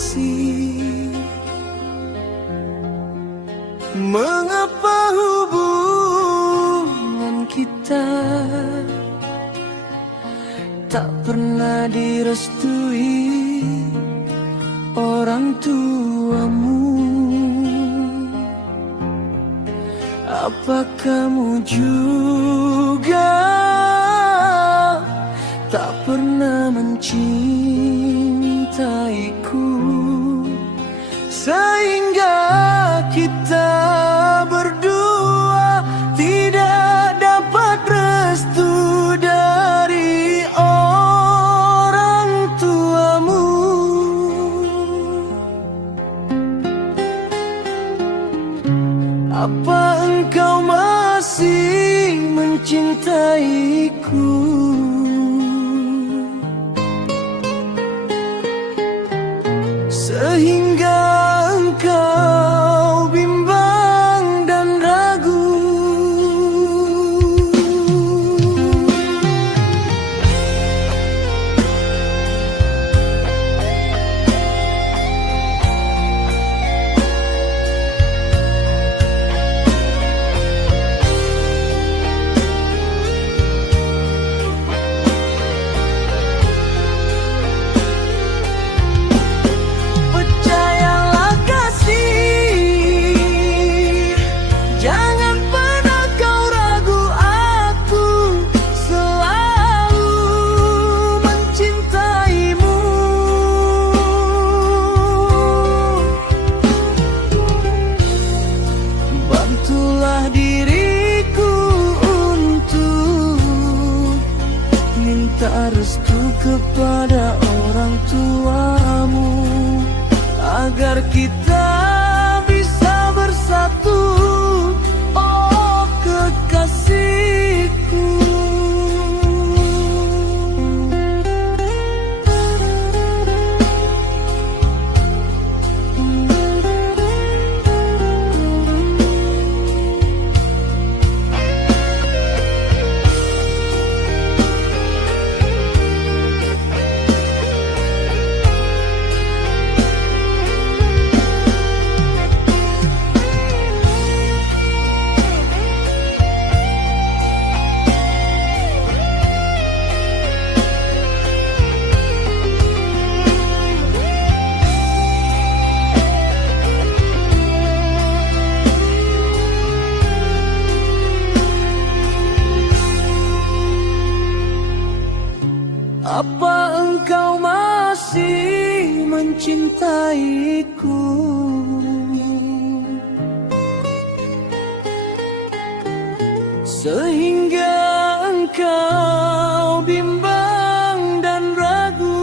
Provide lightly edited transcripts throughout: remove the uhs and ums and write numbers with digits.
kasih, mengapa hubungan kita tak pernah direstui orang tuamu? Apa kamu juga tak pernah mencintaiku, sehingga kita berdua tidak dapat restu dari orang tuamu? Apa engkau masih mencintaiku, sehingga engkau bimbang dan ragu? Minta restu kepada orang tuamu agar kita bisa bersatu, oh kekasihku. Apa engkau masih mencintaiku, sehingga engkau bimbang dan ragu?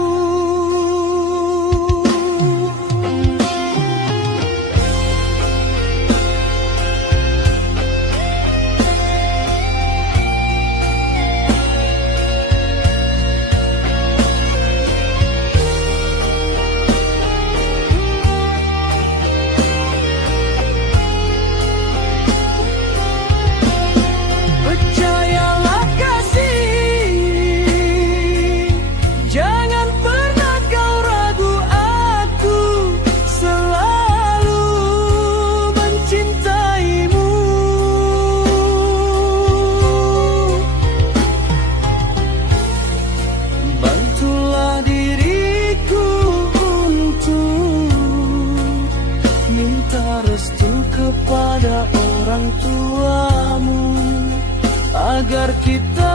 Minta restu kepada orang tuamu agar kita